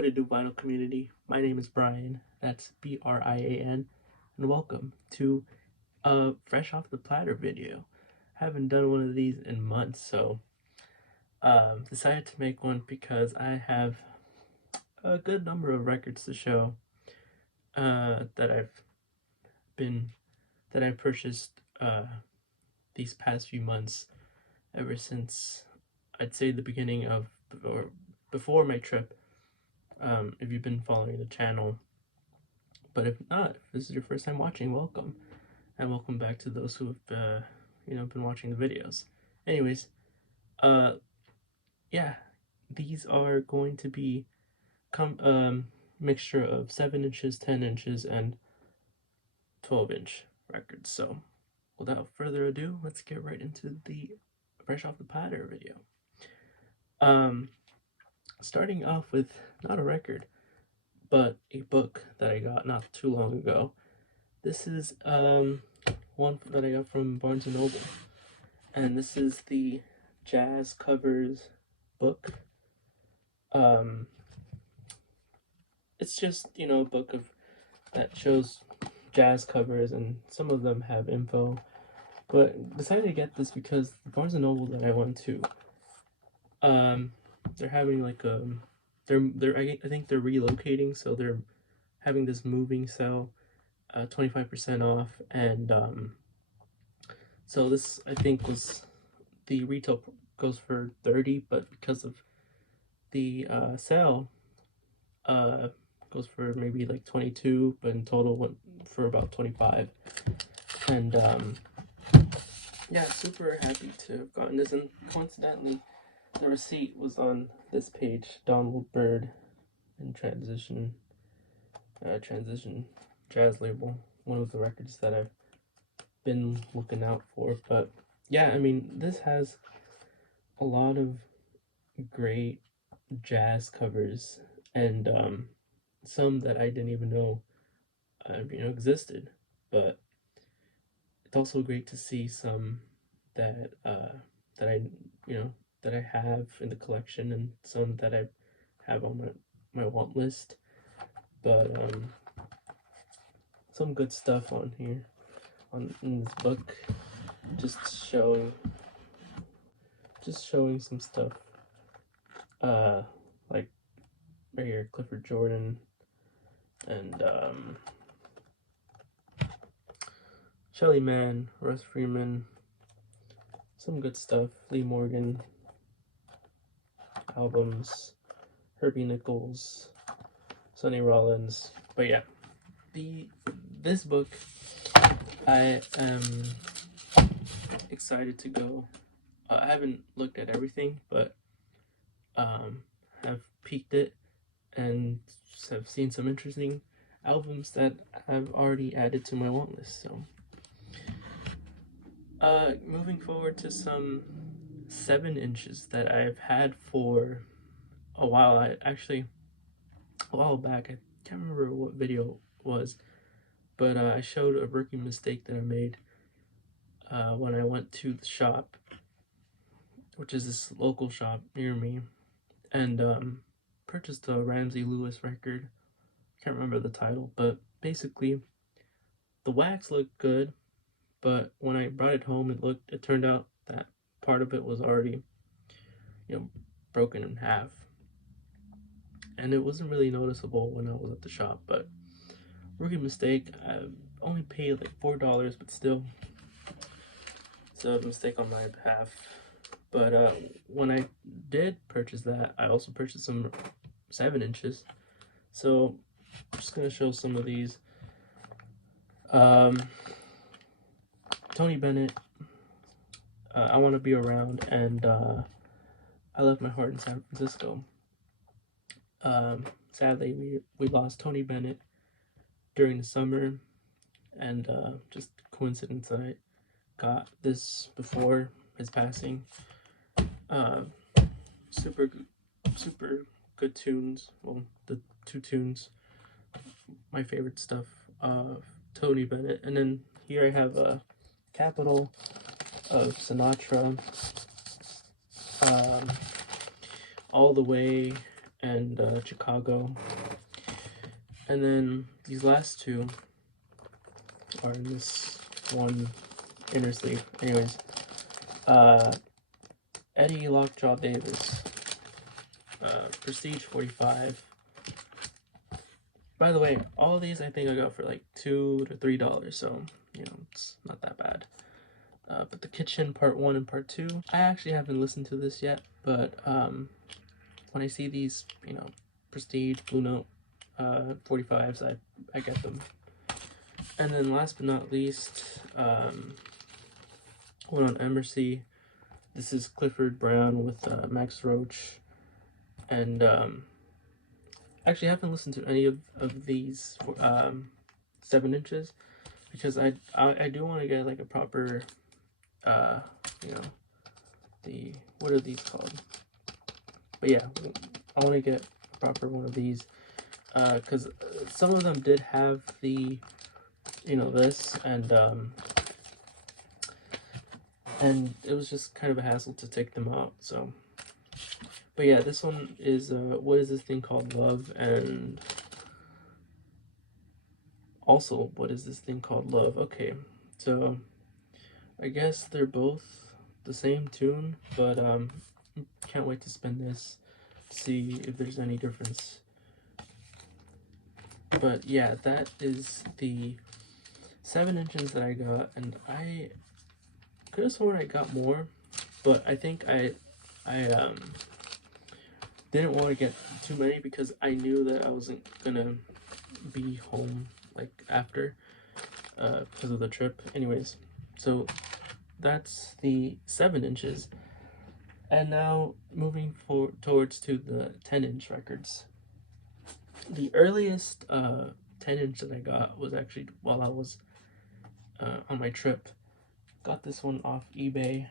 What it do, vinyl community? My name is Brian. That's Brian, and welcome to a fresh off the platter video. I haven't done one of these in months, so decided to make one because I have a good number of records to show that I've purchased these past few months, ever since I'd say the beginning of or before my trip. If you've been following the channel, but if not, if this is your first time watching, welcome, and welcome back to those who have been watching the videos. Anyways, yeah, these are going to be mixture of 7 inches, 10 inches, and 12-inch records. So without further ado, let's get right into the fresh off the platter video. Starting off with not a record, but a book that I got not too long ago. This is one that I got from Barnes & Noble, and this is the Jazz Covers book. It's just, a book that shows jazz covers, and some of them have info, but decided to get this because the Barnes & Noble that I went to, they're having like I think they're relocating, so they're having this moving sale, 25% off, and so this, I think, was the retail goes for $30, but because of the sale, goes for maybe like $22, but in total went for about $25. And yeah, super happy to have gotten this, and coincidentally the receipt was on this page, Donald Byrd and Transition Jazz Label, one of the records that I've been looking out for. But yeah, I mean, this has a lot of great jazz covers, and some that I didn't even know existed. But it's also great to see some that that I have in the collection, and some that I have on my want list. But some good stuff on here in this book, just showing some stuff, like right here, Clifford Jordan, and Shelly Manne, Russ Freeman, some good stuff, Lee Morgan albums, Herbie Nichols, Sonny Rollins. But yeah, this book, I am excited to go. I haven't looked at everything, but have peeked it and have seen some interesting albums that I've already added to my want list. So moving forward to some 7 inches that I've had for a while. A while back, I can't remember what video it was, but I showed a rookie mistake that I made when I went to the shop, which is this local shop near me, and purchased a Ramsey Lewis record. Can't remember the title, but basically the wax looked good, but when I brought it home, it turned out that part of it was already broken in half, and it wasn't really noticeable when I was at the shop. But rookie mistake. I only paid like $4, but still, it's a mistake on my behalf. But when I did purchase that, I also purchased some 7 inches. So I'm just gonna show some of these. Tony Bennett, I Want to Be Around, and I Left My Heart in San Francisco. Sadly, we lost Tony Bennett during the summer, and just coincidence I got this before his passing. Super good tunes. Well, the 2 tunes, my favorite stuff of Tony Bennett. And then here I have a Capital of Sinatra, All the Way, and Chicago. And then these last two are in this one inner sleeve. Anyways, Eddie Lockjaw Davis, Prestige 45. By the way, all of these I think I got for like $2 to $3, so you know, it's not that bad. But the Kitchen Part 1 and Part 2, I actually haven't listened to this yet, but when I see these, you know, Prestige, Blue Note 45s, I get them. And then last but not least, one on Emercy. This is Clifford Brown with Max Roach. And actually I haven't listened to any of these 7 inches, because I do want to get like a proper you know, what are these called? But yeah, I want to get a proper one of these, because some of them did have the, you know, this, and it was just kind of a hassle to take them out. So, but yeah, this one is what is this thing called? Love. And also, what is this thing called? Love. Okay, so I guess they're both the same tune, but can't wait to spin this, see if there's any difference. But yeah, that is the 7 inches that I got, and I could have sworn I got more, but I think I didn't want to get too many because I knew that I wasn't gonna be home like after, because of the trip. Anyways, so that's the 7 inches. And now moving towards to the 10-inch records. The earliest 10-inch that I got was actually while I was on my trip. Got this one off eBay.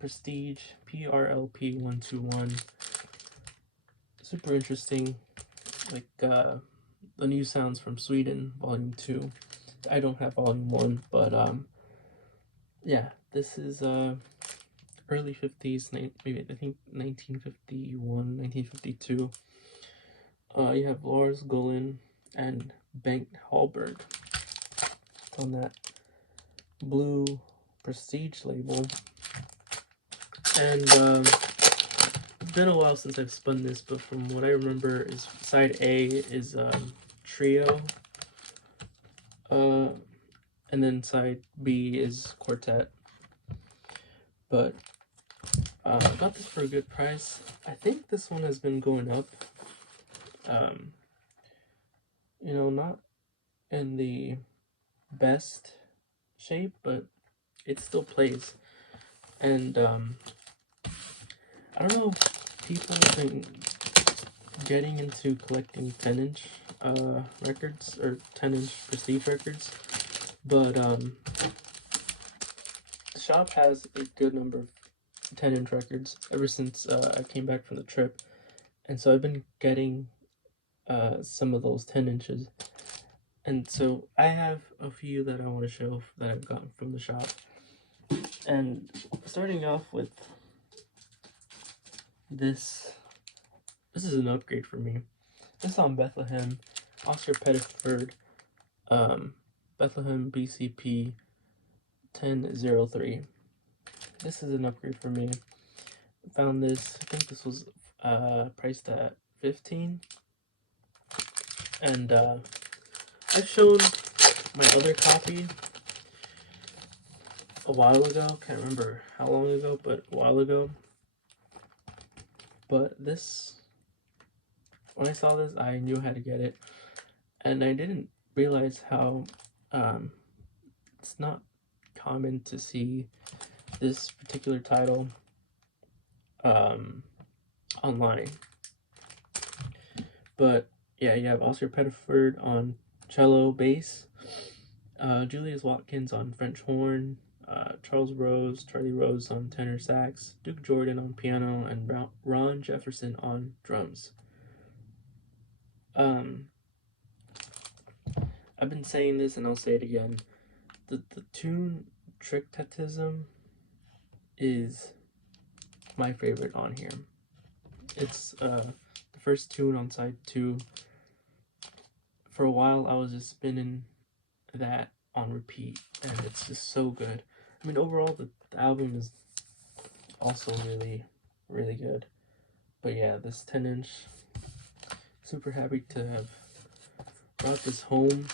Prestige PRLP 121. Super interesting. Like the new sounds from Sweden, Volume 2. I don't have Volume 1, but yeah, this is early 50s, maybe I think 1951, 1952. You have Lars Gullin and Bengt Hallberg on that blue Prestige label. And it's been a while since I've spun this, but from what I remember is side A is trio, and then side B is quartet. But I got this for a good price. I think this one has been going up. You know, not in the best shape, but it still plays. And I don't know if people have been getting into collecting 10-inch records or 10-inch Prestige records, but the shop has a good number of 10-inch records ever since I came back from the trip, and so I've been getting some of those 10 inches. And so I have a few that I want to show that I've gotten from the shop. And starting off with this is an upgrade for me. This is on Bethlehem, Oscar Pettiford, Bethlehem BCP 1003. This is an upgrade for me. Found this, I think this was priced at $15. And I've shown my other copy a while ago. Can't remember how long ago, but a while ago. But this, when I saw this, I knew how to get it. And I didn't realize how it's not common to see this particular title online. But yeah, you have Oscar Pettiford on cello bass, Julius Watkins on French horn, Charlie Rose on tenor sax, Duke Jordan on piano, and Ron Jefferson on drums. I've been saying this and I'll say it again. The tune Trictetism is my favorite on here. It's the first tune on side 2. For a while, I was just spinning that on repeat, and it's just so good. I mean, overall, the album is also really, really good. But yeah, this 10-inch, super happy to have brought this home.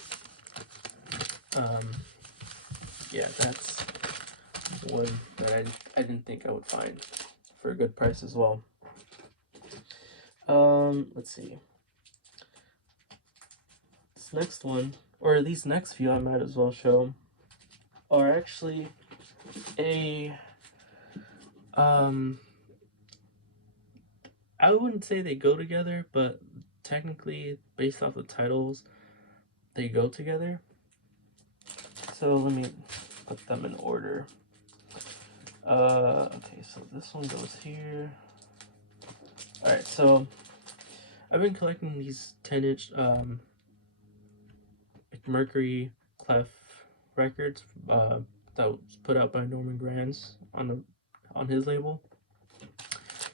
Yeah, that's one that I didn't think I would find for a good price as well. Let's see. This next one, or these next few I might as well show, are actually a I wouldn't say they go together, but technically based off the titles they go together. So let me put them in order. Okay, so this one goes here. Alright, so I've been collecting these 10-inch Mercury Clef records that was put out by Norman Granz on his label.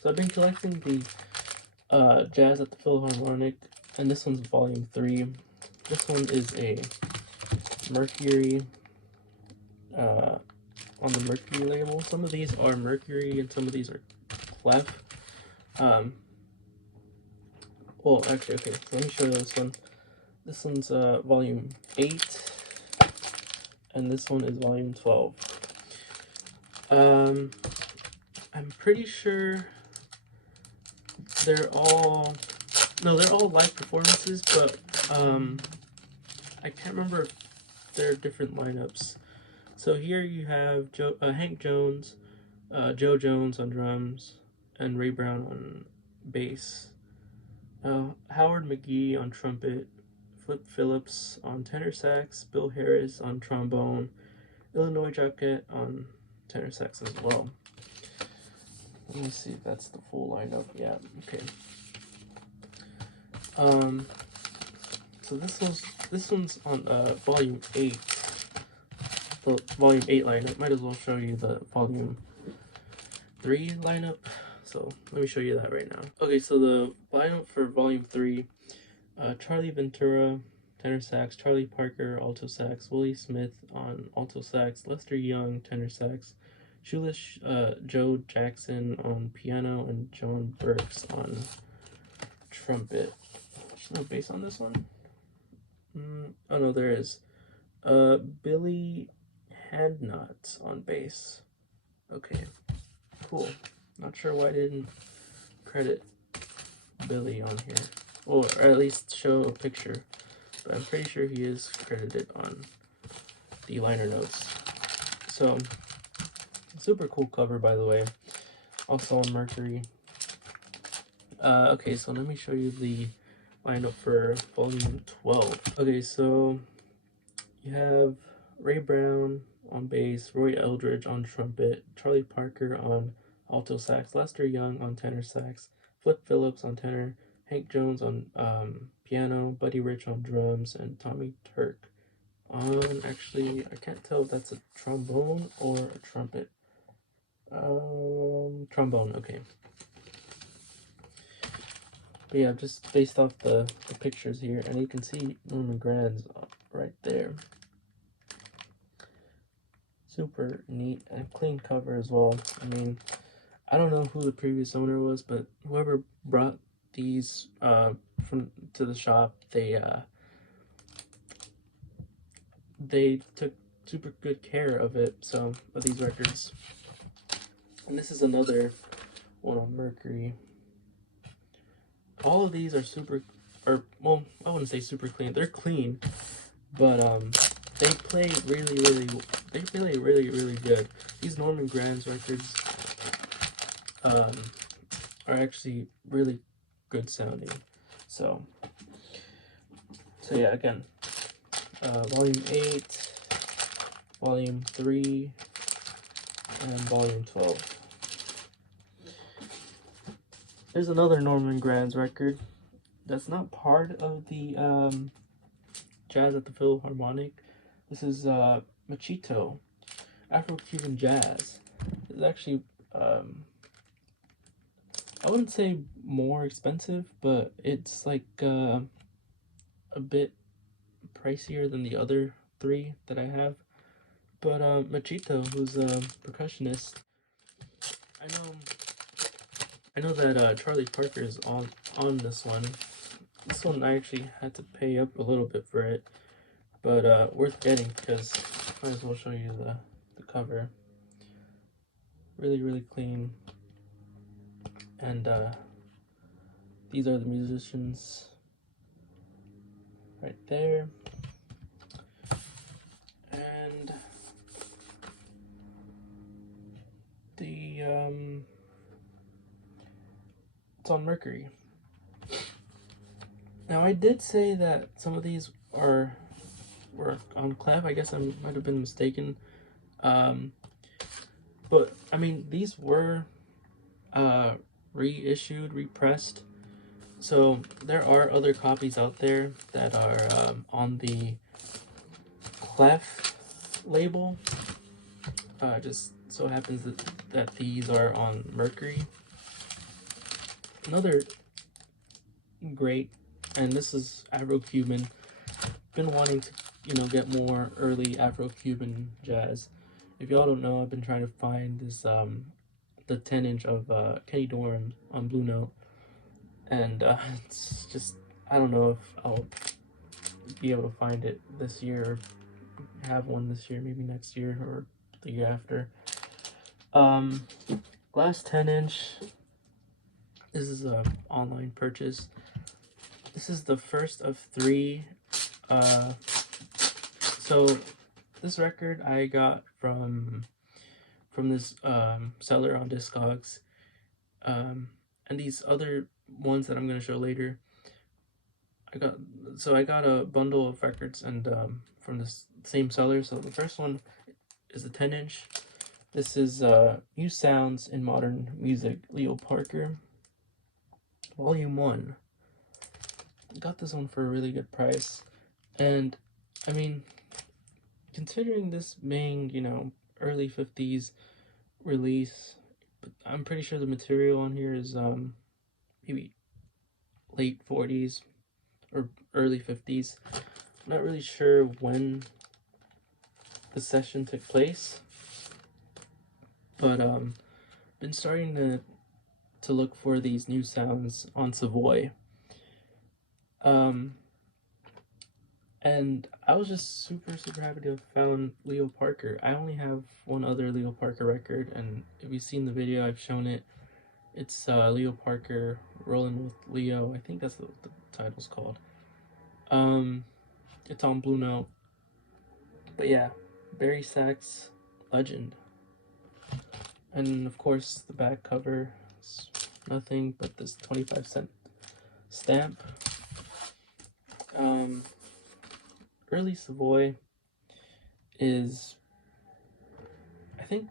So I've been collecting the Jazz at the Philharmonic, and this one's volume 3. This one is a Mercury on the Mercury label. Some of these are Mercury and some of these are Clef. Well, actually, okay, so let me show you this one. This one's volume 8, and this one is volume 12. I'm pretty sure they're all live performances, but I can't remember if they're different lineups. So here you have Hank Jones, Joe Jones on drums, and Ray Brown on bass. Howard McGee on trumpet, Flip Phillips on tenor sax, Bill Harris on trombone, Illinois Jacquet on tenor sax as well. Let me see if that's the full lineup. Yeah, okay. So this one's on volume 8. The volume 8 lineup. Might as well show you the volume 3 lineup. So let me show you that right now. Okay, so the lineup for volume 3, Charlie Ventura, tenor sax, Charlie Parker, alto sax, Willie Smith on alto sax, Lester Young, tenor sax, Shoeless Joe Jackson on piano, and Joan Burks on trumpet. There's no bass on this one? Oh no, there is. Billy Hadnot on bass. Okay, cool. Not sure why I didn't credit Billy on here, or at least show a picture, but I'm pretty sure he is credited on the liner notes. So, super cool cover, by the way. Also on Mercury. Okay, so let me show you the lineup for volume 12. Okay, so you have Ray Brown on bass, Roy Eldridge on trumpet, Charlie Parker on alto sax, Lester Young on tenor sax, Flip Phillips on tenor, Hank Jones on piano, Buddy Rich on drums, and Tommy Turk on, actually, I can't tell if that's a trombone or a trumpet. Trombone, okay. But yeah, just based off the pictures here, and you can see Norman Granz right there. Super neat and clean cover as well. I mean, I don't know who the previous owner was, but whoever brought these to the shop, they took super good care of it. So, of these records. And this is another one on Mercury. All of these are well, I wouldn't say super clean. They're clean, but they play really good. These Norman Granz records are actually really good sounding. So yeah, again, volume 8, volume 3, and volume 12. There's another Norman Granz record that's not part of the Jazz at the Philharmonic. This is Machito, Afro-Cuban Jazz. It's actually I wouldn't say more expensive, but it's like a bit pricier than the other three that I have. But Machito, who's a percussionist, I know I know that Charlie Parker is on this one. This one I actually had to pay up a little bit for it, but worth getting because might as well show you the cover. Really, really clean, and these are the musicians right there, and the it's on Mercury. Now I did say that some of these were on Clef. I guess I might have been mistaken. Um, but I mean, these were uh, reissued, repressed. So there are other copies out there that are on the Clef label. Just so happens that these are on Mercury. Another great, and this is Afro-Cuban. Been wanting to, get more early Afro-Cuban jazz. If y'all don't know, I've been trying to find this the 10-inch of Kenny Dorham on Blue Note, and it's just, I don't know if I'll be able to find it this year or have one this year, maybe next year or the year after. Last 10-inch. This is a online purchase. This is the first of three. So this record I got from this seller on Discogs, and these other ones that I'm gonna show later. I got a bundle of records and from this same seller. So the first one is a 10-inch. This is New Sounds in Modern Music, Leo Parker, Volume 1. Got this one for a really good price, and I mean, considering this being early 50s release, but I'm pretty sure the material on here is maybe late 40s or early 50s. I'm not really sure when the session took place, but been starting to look for these new sounds on Savoy. And I was just super, super happy to have found Leo Parker. I only have one other Leo Parker record, and if you've seen the video, I've shown it. It's Leo Parker Rolling with Leo. I think that's what the title's called. It's on Blue Note. But yeah, Barry Sachs, legend. And of course, the back cover is nothing but this 25-cent stamp. Early Savoy is, I think,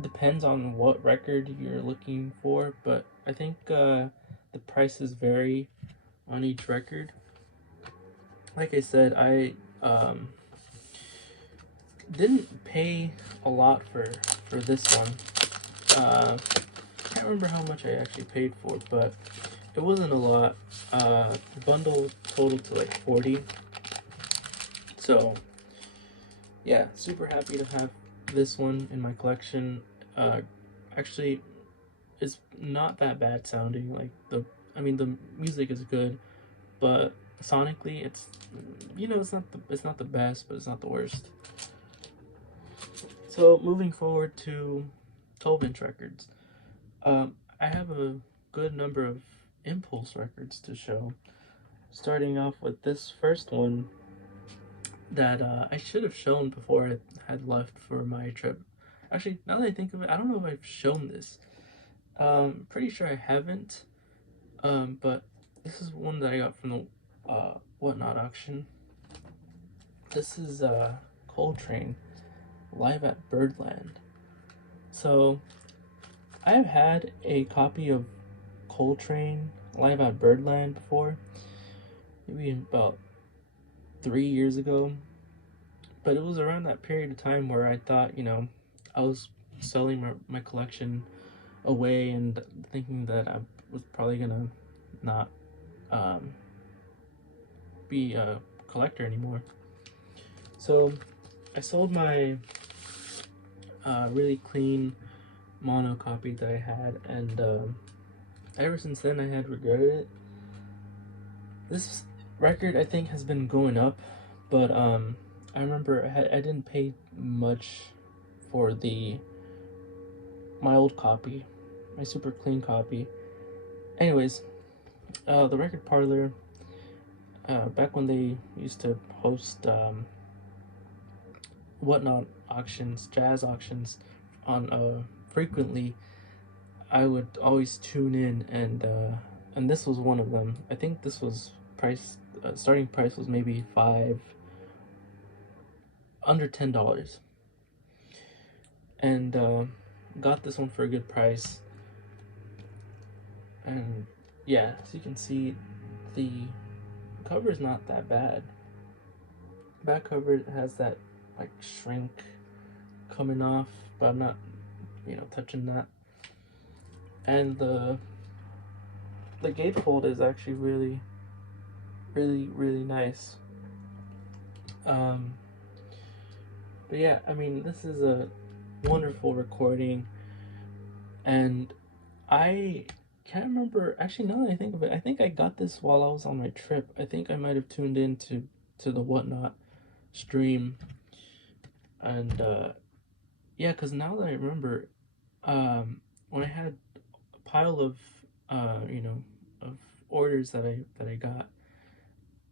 depends on what record you're looking for, but I think the prices vary on each record. Like I said, I didn't pay a lot for this one. I can't remember how much I actually paid for, but it wasn't a lot. The bundle totaled to like 40. So yeah, super happy to have this one in my collection. Actually, it's not that bad sounding. Like the music is good, but sonically, it's it's not the best, but it's not the worst. So moving forward to 12-inch records, I have a good number of Impulse records to show. Starting off with this first one that I should have shown before I had left for my trip. Actually, now that I think of it, I don't know if I've shown this. Pretty sure I haven't. But this is one that I got from the Whatnot auction. This is Coltrane live at Birdland. So I've had a copy of Coltrane live at Birdland before, maybe about 3 years ago. But it was around that period of time where I thought, I was selling my collection away and thinking that I was probably gonna not be a collector anymore. So I sold my really clean mono copy that I had, and ever since then I had regretted it. This record I think has been going up, but I remember I didn't pay much for my old copy, my super clean copy. Anyways, the record parlor, back when they used to host whatnot auctions, jazz auctions on frequently, I would always tune in, and this was one of them. I think this was starting price was maybe under $10, and got this one for a good price. And yeah, as you can see, the cover is not that bad. Back cover has that like shrink coming off, but I'm not, touching that. And the gatefold is actually really, really, really nice. But yeah, I mean, this is a wonderful recording, and I can't remember. Actually, now that I think of it, I think I got this while I was on my trip. I think I might have tuned in to the Whatnot stream, and yeah, because now that I remember, when I had a pile of of orders that I got,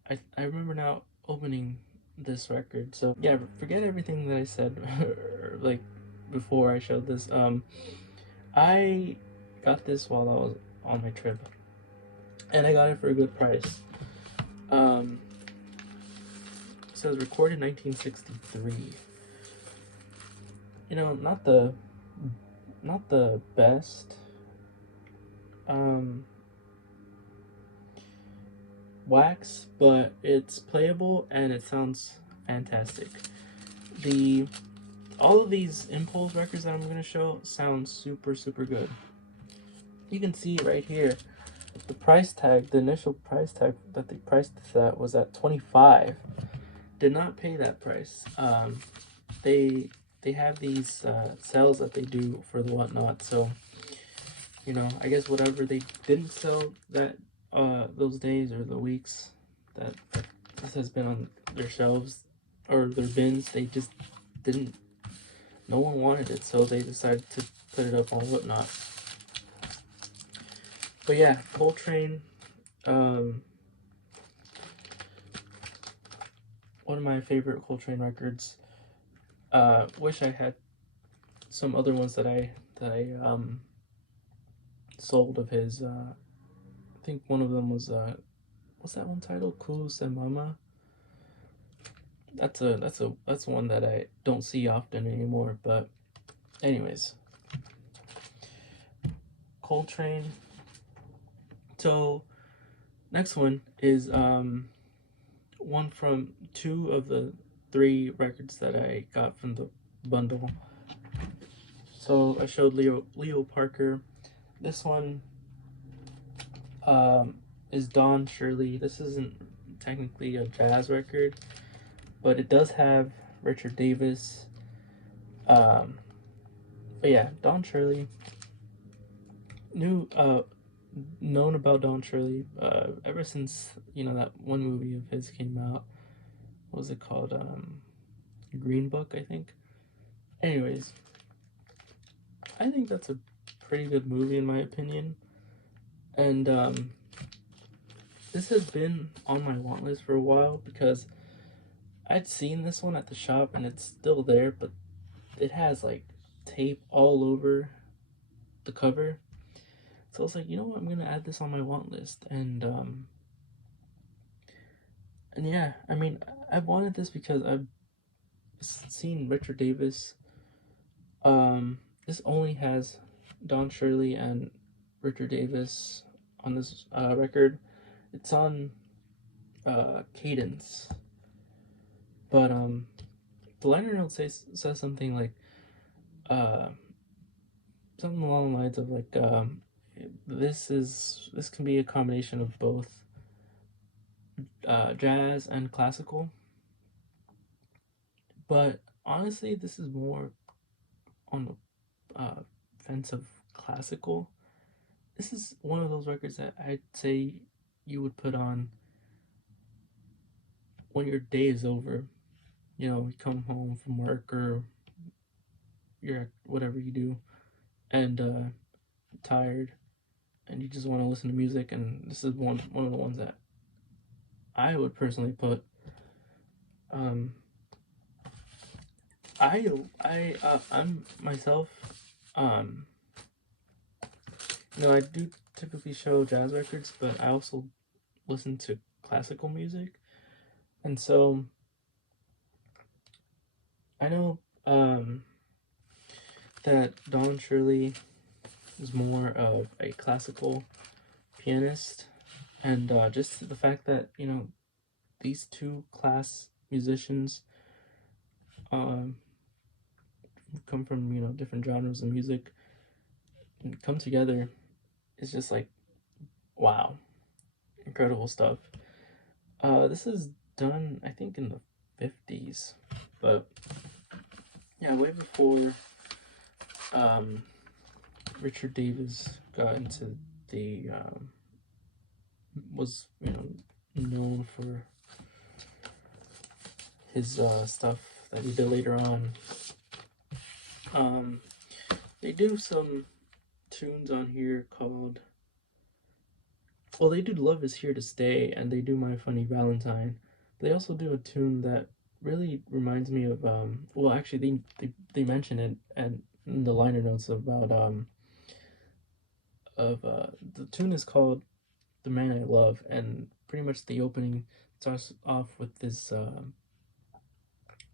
I remember now opening this record. So yeah, forget everything that I said like before I showed this. I got this while I was on my trip, and I got it for a good price. It says recorded 1963. Not the best wax, but it's playable and it sounds fantastic. All of these Impulse records that I'm going to show sound super, super good. You can see right here, the price tag, the initial price tag that they priced this at was at $25. Did not pay that price. They have these sales that they do for the Whatnot, so I guess whatever they didn't sell that those days or the weeks that this has been on their shelves or their bins, they just didn't. No one wanted it, so they decided to put it up on Whatnot. But yeah, Coltrane, one of my favorite Coltrane records. Wish I had some other ones that I sold of his. I think one of them was what's that one title? Kulu Mama. That's one that I don't see often anymore. But anyways, Coltrane. So next one is one from 2 of the 3 records that I got from the bundle. So I showed Leo Parker. This one is Don Shirley. This isn't technically a jazz record, but it does have Richard Davis. But yeah, Don Shirley. Known about Don Shirley ever since that one movie of his came out. What was it called? Green Book, I think. Anyways, I think that's a pretty good movie in my opinion, and this has been on my want list for a while because I'd seen this one at the shop and it's still there, but it has like tape all over the cover. So I was like, you know what, I'm gonna add this on my want list, and yeah, I mean, I wanted this because I've seen Richard Davis. This only has Don Shirley and Richard Davis on this record. It's on Cadence, but the liner note says something like something along the lines of like this can be a combination of both jazz and classical, but honestly, this is more on the fence of classical. This is one of those records that I'd say you would put on when your day is over. You know, you come home from work or you're at whatever you do, and tired, and you just want to listen to music. And this is one of the ones that I would personally put. Um, I'm myself. Um, I do typically show jazz records, but I also listen to classical music, and so I know that Don Shirley is more of a classical pianist, and just the fact that these two class musicians um, come from different genres of music and come together is just like wow, incredible stuff. This is done I think in the 50s, but yeah, way before Richard Davis got into the was known for his stuff that he did later on. They do some tunes on here called, well, they do Love Is Here to Stay, and they do My Funny Valentine. They also do a tune that really reminds me of well, actually they mention it and in the liner notes about the tune is called The Man I Love, and pretty much the opening starts off with this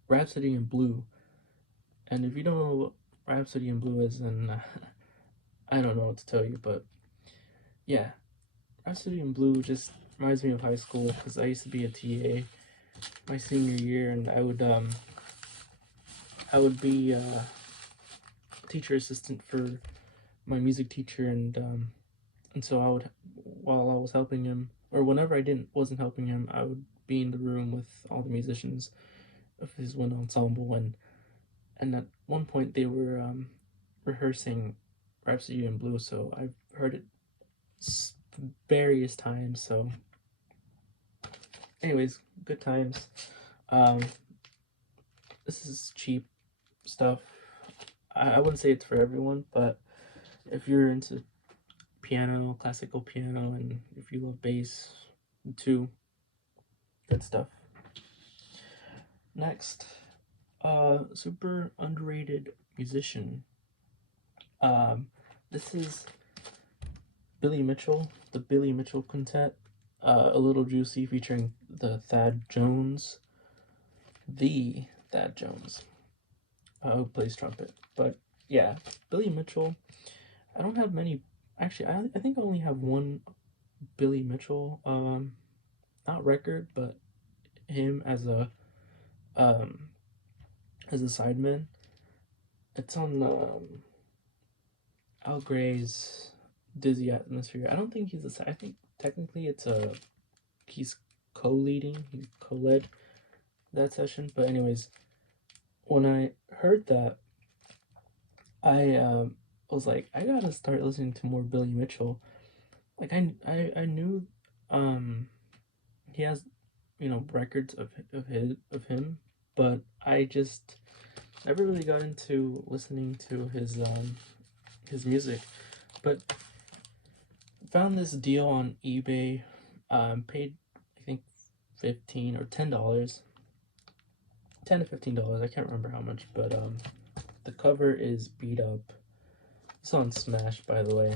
Rhapsody in Blue. And if you don't know what Rhapsody in Blue is, then I don't know what to tell you, but yeah, Rhapsody in Blue just reminds me of high school because I used to be a TA my senior year, and I would be teacher assistant for my music teacher, and so I would, while I was helping him, or whenever I wasn't helping him, I would be in the room with all the musicians of his wind ensemble, and at one point they were rehearsing Rhapsody in Blue, so I've heard it various times. So, anyways, good times. Um, this is cheap stuff. I wouldn't say it's for everyone, but if you're into piano, classical piano, and if you love bass too, good stuff. Next, super underrated musician. This is Billy Mitchell, the Billy Mitchell Quintet. A Little Juicy featuring the Thad Jones, who plays trumpet. But yeah, Billy Mitchell. I don't have many. Actually, I think I only have one Billy Mitchell, not record, but him as a sideman. It's on Al Gray's Dizzy Atmosphere. I don't think he's I think technically he's co-leading. He co-led that session. But anyways, when I heard that, I was like, I gotta start listening to more Billy Mitchell. Like I knew he has records of him, but I just never really got into listening to his music. But found this deal on eBay, paid I think $15 or $10, $10 to $15. I can't remember how much, but the cover is beat up. It's on Smash, by the way.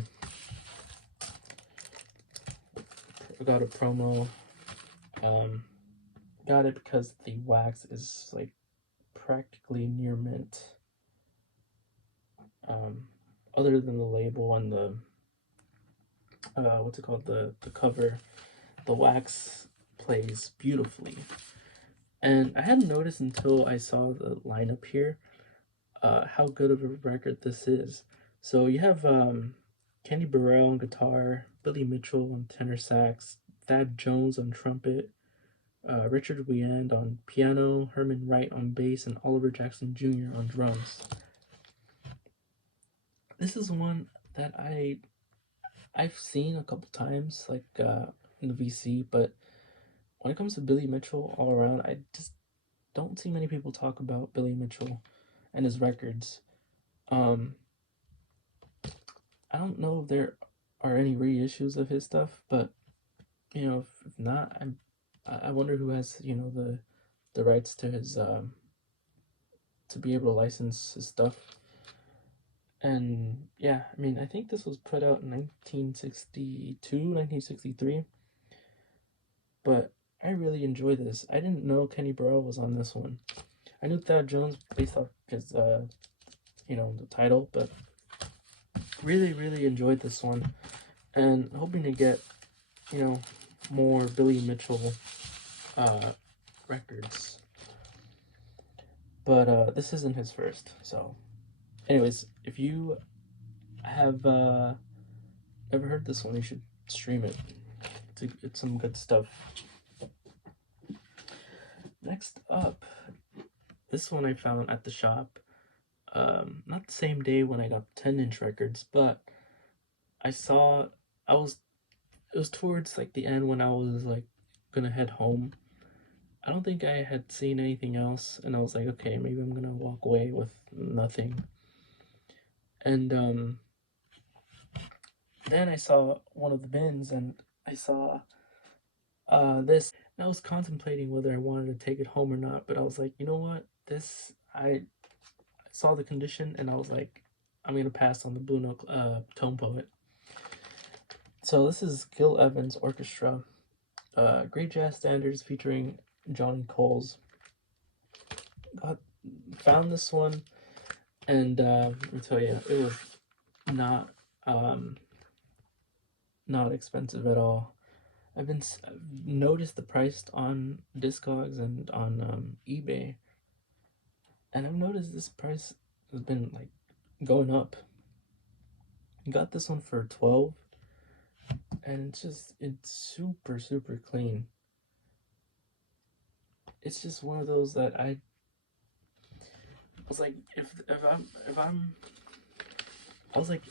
I got a promo. Got it because the wax is like practically near mint. Other than the label and the what's it called, the cover, the wax plays beautifully. And I hadn't noticed until I saw the lineup here how good of a record this is. So you have Kenny Burrell on guitar, Billy Mitchell on tenor sax, Thad Jones on trumpet, Richard Weand on piano, Herman Wright on bass, and Oliver Jackson Jr. on drums. This is one that I've seen a couple times, like in the VC, but when it comes to Billy Mitchell all around, I just don't see many people talk about Billy Mitchell and his records. Um, I don't know if there are any reissues of his stuff, but if not, I wonder who has the rights to his to be able to license his stuff. And yeah, I mean, I think this was put out in 1962, 1963, but I really enjoy this. I didn't know Kenny Burrell was on this one. I knew Thad Jones based off his, the title, but really, really enjoyed this one, and hoping to get, more Billy Mitchell records. But this isn't his first. So, anyways, if you have never heard this one, you should stream it. It's some good stuff. Next up, this one I found at the shop. Not the same day when I got 10-inch records, but I was it was towards like the end when I was like gonna head home. I don't think I had seen anything else, and I was like, okay, maybe I'm gonna walk away with nothing. And then I saw one of the bins, and I saw this. And I was contemplating whether I wanted to take it home or not, but I was like, you know what? I saw the condition, and I was like, I'm gonna pass on the Blue Note Tone Poet. So this is Gil Evans Orchestra, great jazz standards featuring Johnny Coles. Found this one, and let me tell you, it was not not expensive at all. I've noticed the price on Discogs and on eBay, and I've noticed this price has been like going up. Got this one for 12, and it's super clean. It's just one of those that I was like, if I'm I was like,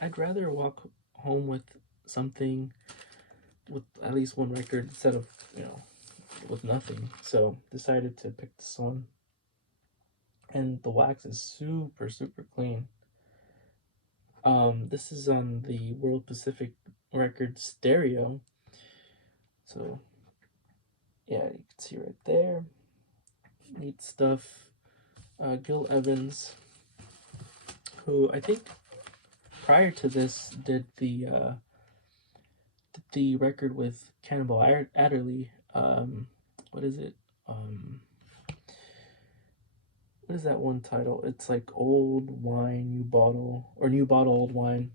I'd rather walk home with something with at least one record instead of with nothing. So decided to pick this one, and the wax is super clean. This is on the World Pacific Records stereo. So yeah, you can see right there. Neat stuff. Gil Evans, who I think prior to this did the record with Cannonball Adderley. What is it? What is that one title? It's like Old Wine, New Bottle, or New Bottle, Old Wine.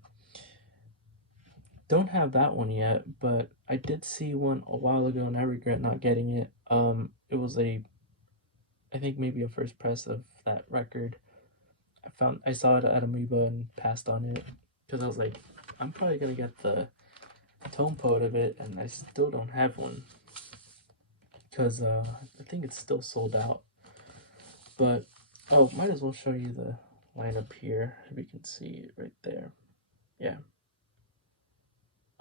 Don't have that one yet, but I did see one a while ago, and I regret not getting it. It was I think maybe a first press of that record. I saw it at Amoeba and passed on it because I was like, I'm probably gonna get the tone poet of it, and I still don't have one because I think it's still sold out. But might as well show you the lineup here if you can see it right there. Yeah.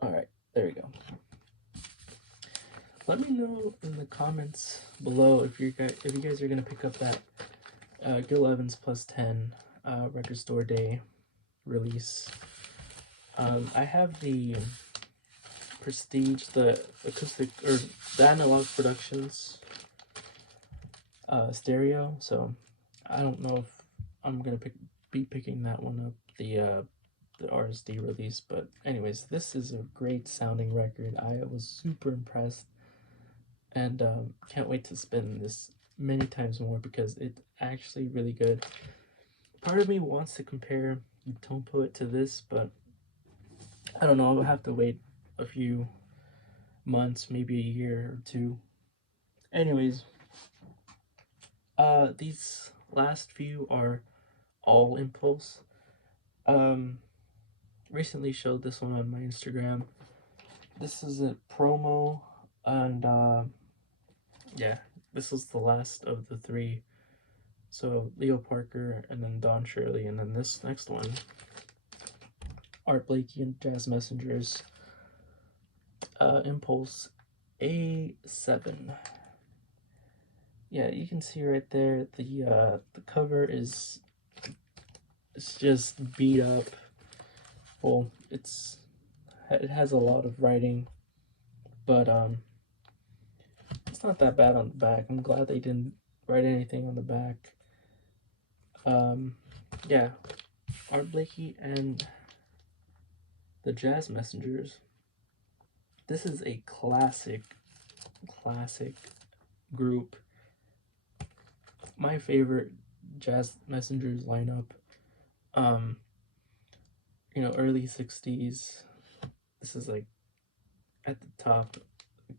All right, there we go. Let me know in the comments below if you guys are gonna pick up that Gil Evans Plus 10 Record Store Day release. I have the Prestige, the acoustic or the Analog Productions stereo, so I don't know if I'm gonna be picking that one up, the RSD release. But anyways, this is a great sounding record. I was super impressed, and can't wait to spin this many times more because it's actually really good. Part of me wants to compare Tone Poet to this, but I don't know. I'll have to wait a few months, maybe a year or two. Anyways, these last few are all Impulse. recently showed this one on my Instagram. This is a promo, and yeah, this was the last of the three. So Leo Parker, and then Don Shirley, and then this next one, Art Blakey and Jazz Messengers. Impulse A7. Yeah, you can see right there the cover is, it's just beat up. Well, it has a lot of writing, but it's not that bad on the back. I'm glad they didn't write anything on the back. Yeah, Art Blakey and the Jazz Messengers. This is a classic group. My favorite Jazz Messengers lineup. Early 60s. This is like at the top,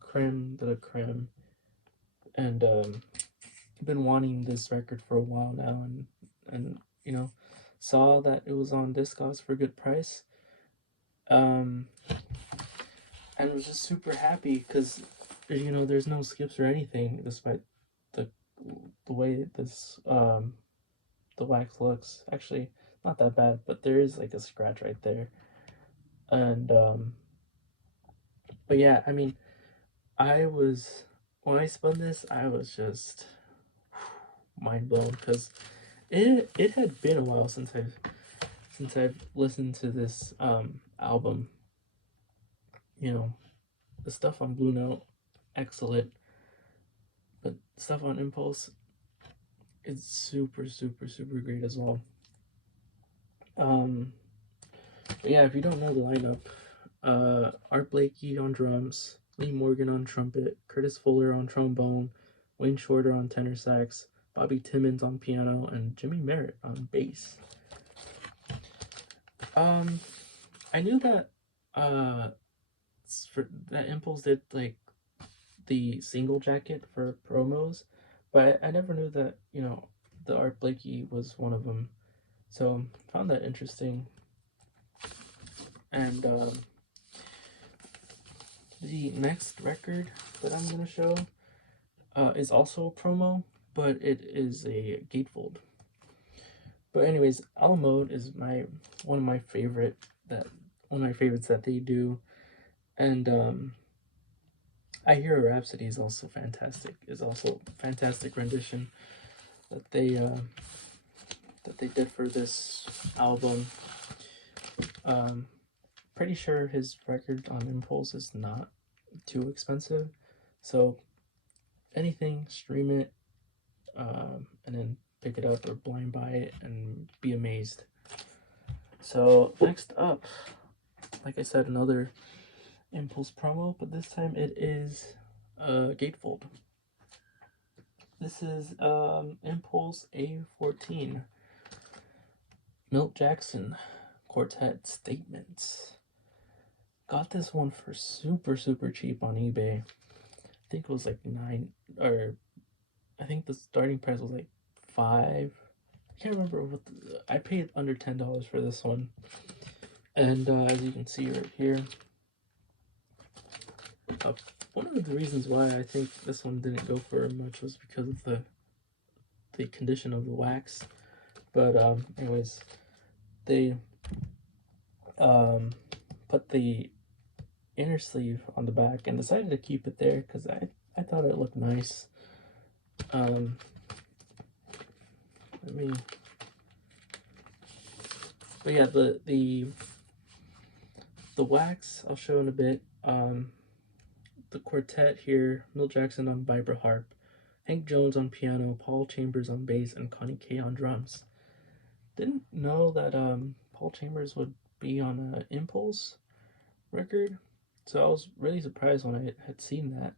creme de la creme. And I've been wanting this record for a while now, and saw that it was on Discogs for a good price. And was just super happy because there's no skips or anything, despite the way this the wax looks. Actually, not that bad, but there is like a scratch right there. And but yeah, I mean, when I spun this, I was just mind blown because it had been a while since I've listened to this album. The stuff on Blue Note, excellent, but stuff on Impulse is super great as well. But yeah, if you don't know the lineup, Art Blakey on drums, Lee Morgan on trumpet, Curtis Fuller on trombone, Wayne Shorter on tenor sax, Bobby Timmons on piano, and Jimmy Merritt on bass. I knew that that Impulse did like the single jacket for promos, but I never knew that the Art Blakey was one of them. So found that interesting. And the next record that I'm gonna show is also a promo, but it is a gatefold. But anyways, Al Mode is one of my favorites that they do, and I Hear a Rhapsody is also fantastic. Is also a fantastic rendition that they did for this album. Pretty sure his record on Impulse is not too expensive, so anything, stream it, and then pick it up or blind buy it and be amazed. So next up, like I said, another Impulse promo, but this time it is gatefold. This is Impulse A14, Milt Jackson Quartet Statements. Got this one for super cheap on eBay. I think it was like I think the starting price was like $5. I can't remember I paid under $10 for this one. And as you can see right here, one of the reasons why I think this one didn't go for much was because of the condition of the wax. But anyways, they put the inner sleeve on the back and decided to keep it there because I thought it looked nice. But yeah, the wax I'll show in a bit. The quartet here: Milt Jackson on vibra-harp, Hank Jones on piano, Paul Chambers on bass, and Connie Kay on drums. Didn't know that Paul Chambers would be on an Impulse record, so I was really surprised when I had seen that.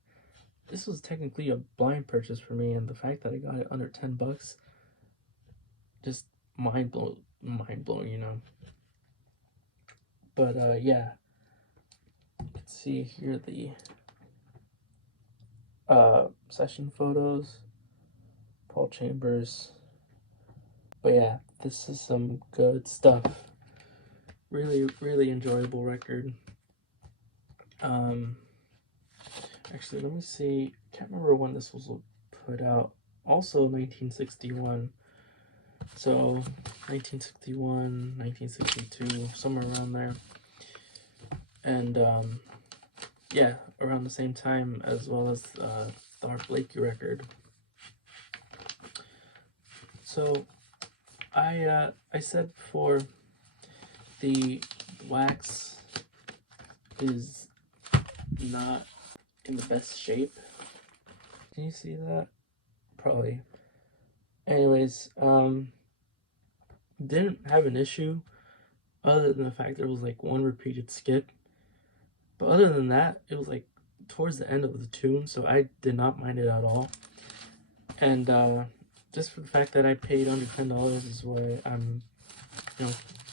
This was technically a blind purchase for me, and the fact that I got it under $10, just mind blowing, But yeah, you can see here the session photos, Paul Chambers. But yeah, this is some good stuff. really enjoyable record. Actually, let me see. Can't remember when this was put out. Also 1961. So 1961, 1962, somewhere around there. And yeah, around the same time as well as the Art Blakey record. So I said before, the wax is not in the best shape. Can you see that? Probably. Anyways, didn't have an issue other than the fact there was like one repeated skip. But other than that, it was like towards the end of the tune, so I did not mind it at all. And just for the fact that I paid under $10 is why I'm,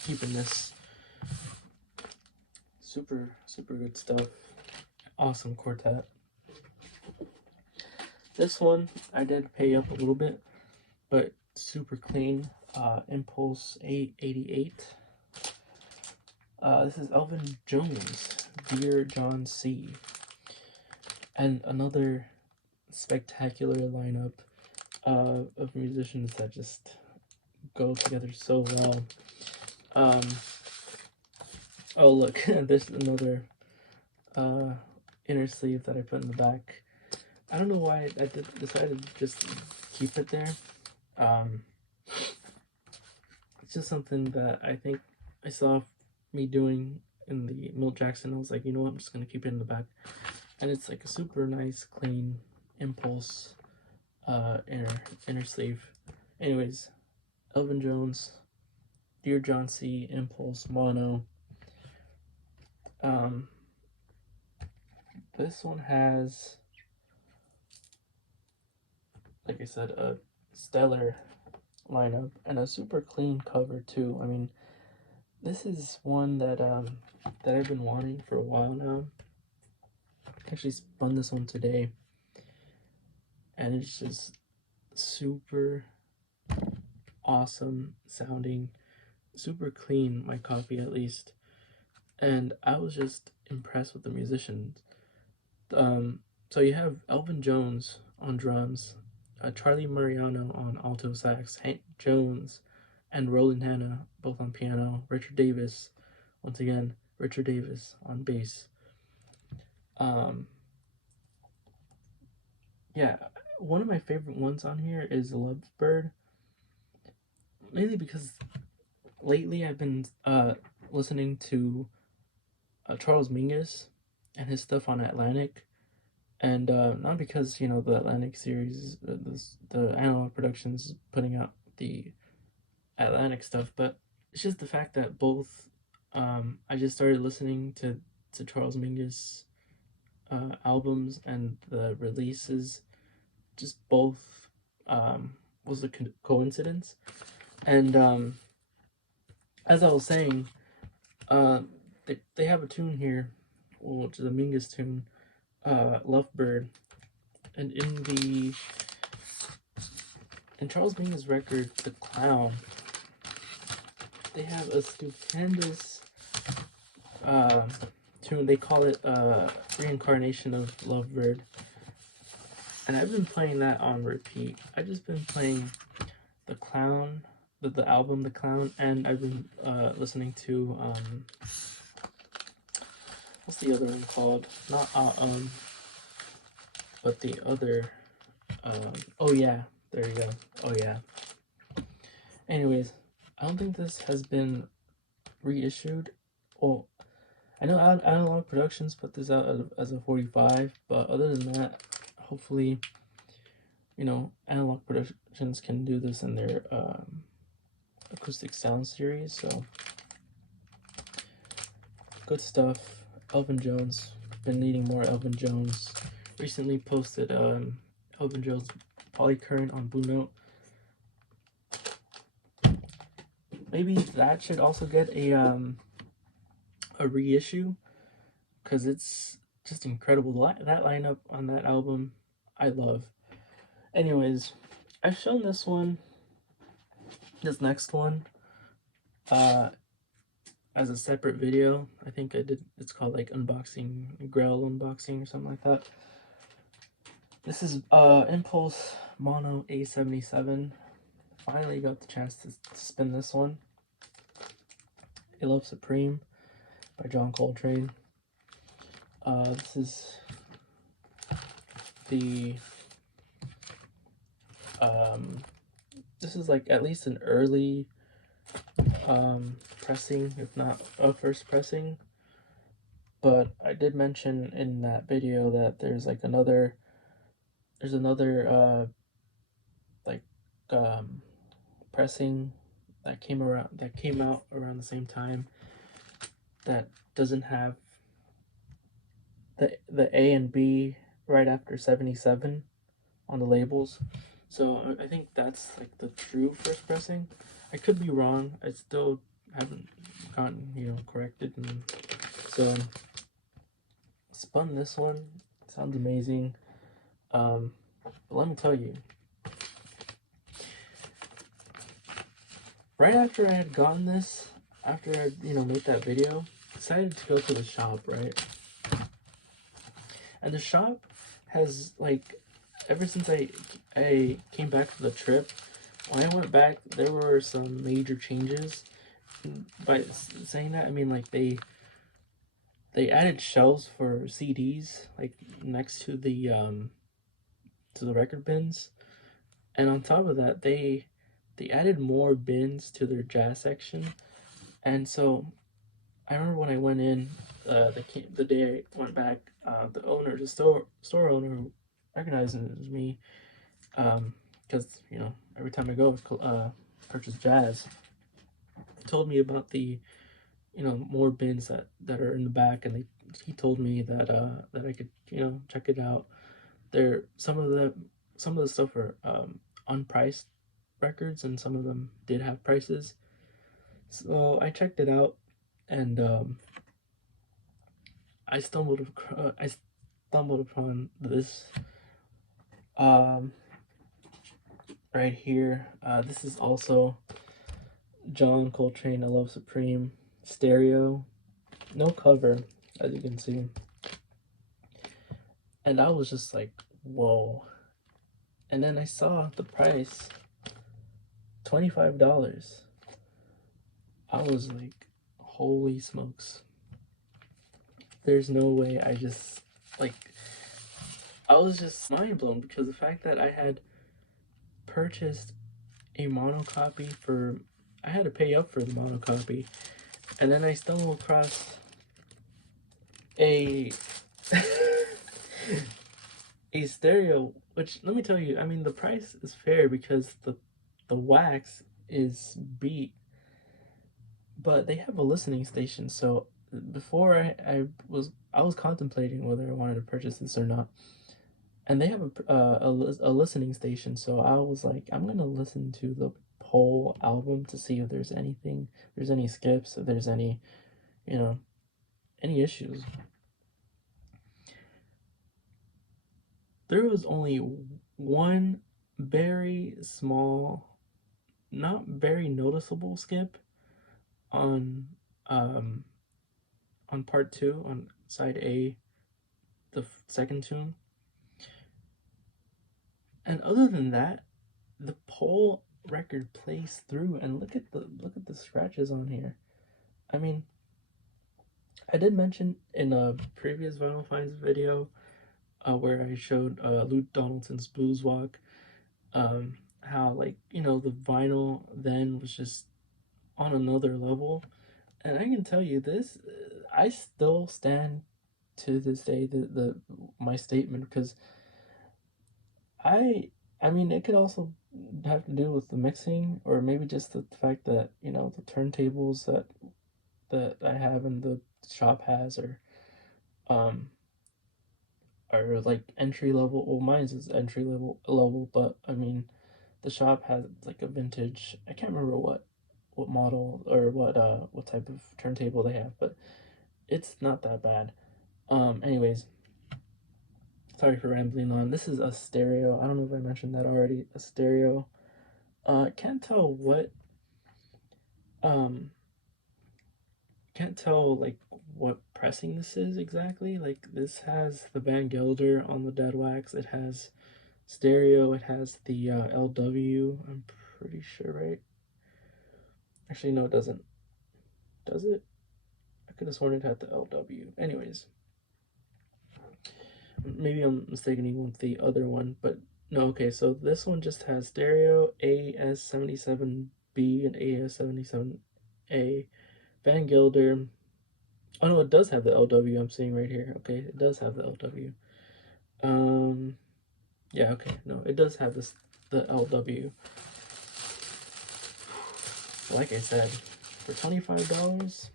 keeping this. Super good stuff. Awesome quartet. This one I did pay up a little bit, but super clean. Impulse 888. This is Elvin Jones, Dear John C. And another spectacular lineup of musicians that just go together so well. Oh look, there's another inner sleeve that I put in the back. I don't know why I decided to just keep it there. It's just something that I think I saw me doing in the Milt Jackson. I was like, you know what, I'm just gonna keep it in the back. And it's like a super nice, clean Impulse inner sleeve. Anyways, Elvin Jones, Dear John C, Impulse, Mono. This one has, like I said, a stellar lineup and a super clean cover too. I mean, this is one that that I've been wanting for a while now. I actually spun this one today, and it's just super awesome sounding, super clean, my copy at least. And I was just impressed with the musicians. So you have Elvin Jones on drums, Charlie Mariano on alto sax, Hank Jones and Roland Hanna both on piano, Richard Davis, once again, Richard Davis on bass. Yeah, one of my favorite ones on here is Lovebird, mainly because lately I've been listening to Charles Mingus and his stuff on Atlantic. And not because, the Atlantic series, the Analog Productions is putting out the Atlantic stuff, but it's just the fact that both, I just started listening to Charles Mingus albums, and the releases, just both was a coincidence. And as I was saying, they have a tune here, which is a Mingus tune, Lovebird, and in Charles Mingus' record, The Clown, they have a stupendous tune. They call it Reincarnation of Lovebird, and I've been playing that on repeat. I've just been playing The Clown, the album The Clown, and I've been listening to what's the other one called? Not but the other oh yeah, there you go. Oh yeah. Anyways, I don't think this has been reissued. Well, I know Analog Productions put this out as a 45, but other than that, hopefully, Analog Productions can do this in their acoustic sound series. So good stuff. Elvin Jones, been needing more Elvin Jones. Recently posted Elvin Jones Polycurrent on Blue Note. Maybe that should also get a reissue, because it's just incredible. That lineup on that album, I love. Anyways, I've shown this next one. as a separate video. I think I did, it's called like unboxing, Grail unboxing or something like that. This is Impulse Mono A77. Finally got the chance to spin this one. I Love Supreme by John Coltrane. This is the this is like at least an early pressing, if not a first pressing. But I did mention in that video that there's like another like pressing that came out around the same time that doesn't have the A and B right after 77 on the labels. So I think that's like the true first pressing. I could be wrong. I still haven't gotten, corrected. And so spun this one. Sounds amazing. But let me tell you, right after I had gotten this, after I made that video, decided to go to the shop, right? And the shop has, like, ever since I came back from the trip, when I went back, there were some major changes. By saying that, I mean, like, they added shelves for CDs, like, next to the record bins. And on top of that, they added more bins to their jazz section. And so I remember when I went in, the day I went back, the store owner who recognizes me, because every time I go purchase jazz, told me about the more bins that are in the back, and he told me that that I could check it out. There some of the stuff are unpriced records, and some of them did have prices. So I checked it out, and I stumbled upon this right here. This is also John Coltrane I Love Supreme stereo. No cover, as you can see. And I was just like, whoa. And then I saw the price, $25. I was like, holy smokes. There's no way. I was just mind blown, because the fact that I had purchased a monocopy I had to pay up for the monocopy, and then I stumbled across a a stereo, which, let me tell you, I mean, the price is fair because the wax is beat, but they have a listening station. So before I was contemplating whether I wanted to purchase this or not, and they have a listening station. So I was like, I'm gonna listen to the whole album to see if there's any skips, if there's any any issues. There was only one very small, not very noticeable skip on part 2, on side A, the second tune. And other than that, the whole record plays through, and look at the scratches on here. I mean, I did mention in a previous Vinyl Finds video where I showed Lou Donaldson's Blues Walk, how, like, the vinyl then was just on another level. And I can tell you this, I still stand to this day my statement, because I mean, it could also have to do with the mixing, or maybe just the fact that the turntables that I have and the shop has are like entry level. Well, mine's is entry level, but I mean, the shop has like a vintage. I can't remember what model or what type of turntable they have, but it's not that bad. Anyways, sorry for rambling on. This is a stereo. I don't know if I mentioned that already. A stereo. Can't tell what can't tell like what pressing this is exactly. Like this has the Van Gelder on the dead wax. It has stereo. It has the LW. I'm pretty sure, right? Actually, no, it doesn't. Does it? I could have sworn it had the LW. Anyways, maybe I'm mistaking with the other one, but no. Okay, so this one just has stereo, AS77B and AS77A, Van Gelder. Oh no, it does have the LW. I'm seeing right here. Okay, it does have the LW. Yeah. Okay, no, it does have the LW. Like I said, for $25,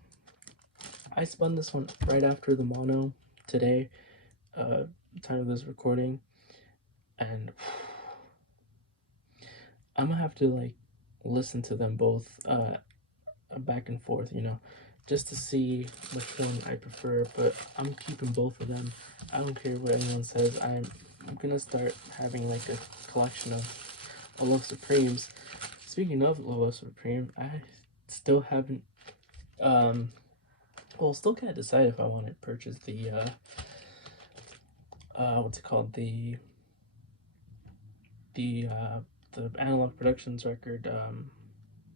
I spun this one right after the mono today. Time of this recording, and I'm gonna have to like listen to them both back and forth, just to see which one I prefer. But I'm keeping both of them. I don't care what anyone says. I'm gonna start having like a collection of Love Supremes. Speaking of Love Supreme, I still haven't well, still can't decide if I want to purchase the what's it called, the Analog Productions record,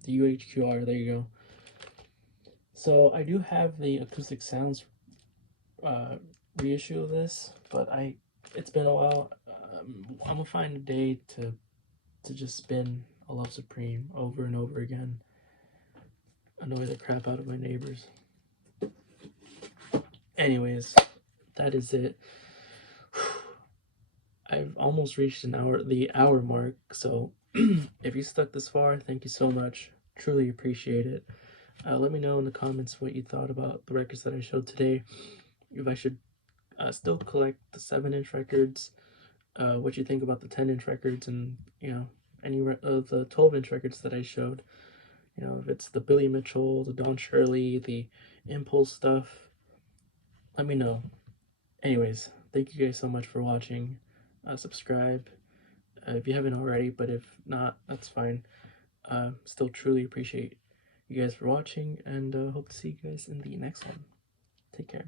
the UHQR. There you go. So I do have the Acoustic Sounds reissue of this, but it's been a while. I'm gonna find a day to just spin a Love Supreme over and over again. Annoy the crap out of my neighbors. Anyways, that is it. I've almost reached the hour mark, so if you stuck this far, thank you so much. Truly appreciate it. Let me know in the comments what you thought about the records that I showed today. If I should still collect the 7-inch records, what you think about the 10-inch records, and any of the 12-inch records that I showed. If it's the Billy Mitchell, the Don Shirley, the Impulse stuff, let me know. Anyways, thank you guys so much for watching. Subscribe if you haven't already, but if not, that's fine. Still truly appreciate you guys for watching, and hope to see you guys in the next one. Take care.